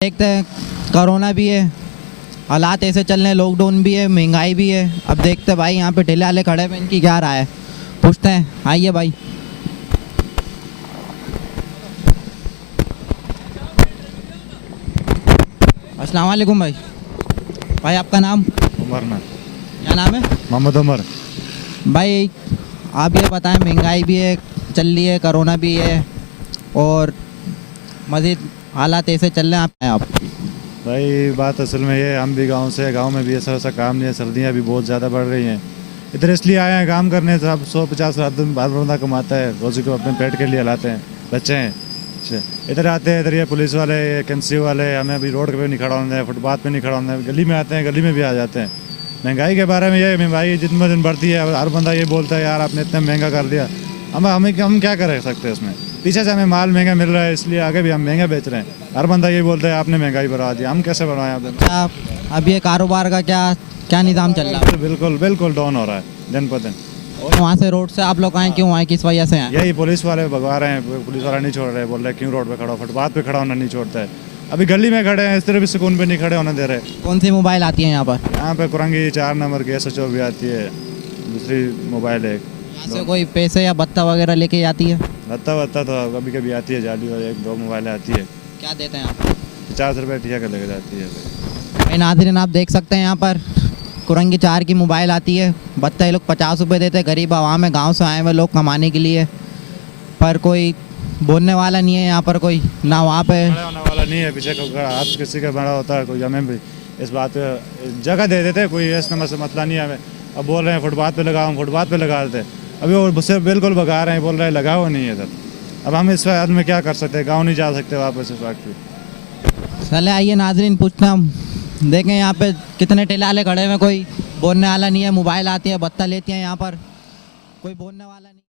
देखते हैं, कोरोना भी है, हालात ऐसे चल रहे हैं, लॉकडाउन भी है, महंगाई भी है। अब देखते हैं भाई, यहाँ पे ठेले वाले खड़े हैं, इनकी क्या राय है, पूछते हैं। आइए भाई। अस्सलाम वालेकुम भाई। भाई आपका नाम? उमर ना। क्या नाम है? मोहम्मद उमर। भाई आप ये बताएं, महंगाई भी है, चल रही है, कोरोना भी है और मज़ीद हालात ऐसे चल रहे हैं। आप भाई बात असल में ये, हम भी गांव से, गांव में भी ऐसा वैसा काम नहीं है, सर्दियाँ भी बहुत ज़्यादा बढ़ रही हैं। इधर इसलिए आए हैं काम करने, सब 150 दिन बार बंदा कमाता है, रोज़ी को अपने पेट के लिए लाते हैं, बच्चे हैं। इधर आते हैं, इधर ये पुलिस वाले, ये कैंसी वाले, हमें अभी रोड पे नहीं खड़ा होना है, फुटपाथ पे नहीं खड़ा होना है, गली में आते हैं, गली में भी आ जाते हैं। महंगाई के बारे में ये, महंगाई जितना दिन बढ़ती है हर बंदा ये बोलता है यार आपने इतना महंगा कर दिया। हम क्या कर सकते हैं उसमें, पीछे से हमें माल महंगा मिल रहा है इसलिए आगे भी हम महंगा बेच रहे हैं। हर बंदा ये बोलता है आपने महंगाई बढ़ा दी, हम कैसे बढ़ाएं आप? क्या अब ये कारोबार का क्या क्या निज़ाम चल रहा है? बिल्कुल डाउन हो रहा है दिन पर दिन। और वहाँ से रोड से आप लोग आए, क्यों आए, किस वजह से आए? यही पुलिस वाले भगवा रहे हैं, पुलिस वाला नहीं छोड़ रहे, बोल रहे क्यों रोड पे खड़ा हो, फुटपाथ पे खड़ा होना नहीं छोड़ता है। अभी गली में खड़े हैं, इस तरह भी सुकून पे नहीं खड़े होने दे रहे। कौन सी मोबाइल आती है यहाँ पर? यहाँ पे कुरंगी 4 नंबर की SHO भी आती है, दूसरी मोबाइल है। यहाँ से कोई पैसे या भत्ता वगैरह लेके जाती है? भत्ता तो कभी कभी आती है, जाली और 1-2 मोबाइलें आती है। क्या देते हैं आप? 50 रुपये ठिया कर लेके जाती है। भाई नाज़रीन, आप देख सकते हैं यहाँ पर कुरंगी 4 की मोबाइल आती है, भत्ता ये लोग 50 रुपये देते हैं। गरीब आवाम है, गांव से आए हुए लोग कमाने के लिए, पर कोई बोलने वाला नहीं है यहाँ पर, कोई ना वहाँ पे खड़ा होने वाला नहीं है। पीछे हाथ किसी का बड़ा होता है, कोई हमें भी इस बात पे जगह दे देते, कोई इस नंबर से मतला नहीं है हमें। अब बोल रहे हैं फुटपाथ पे लगाओ, हम फुटपाथ पे लगा देते, अभी वो सिर्फ बिल्कुल भगा रहे हैं, बोल रहे हैं लगाओ नहीं है सर। अब हम इस बात में क्या कर सकते हैं, गाँव नहीं जा सकते वापस इस वक्त पे। चले आइए नाज़रीन, पूछना हम देखें यहाँ पे कितने ठेले वाले खड़े हुए, कोई बोलने वाला नहीं है। मोबाइल आती है, भत्ता लेती है, यहाँ पर कोई बोलने वाला नहीं।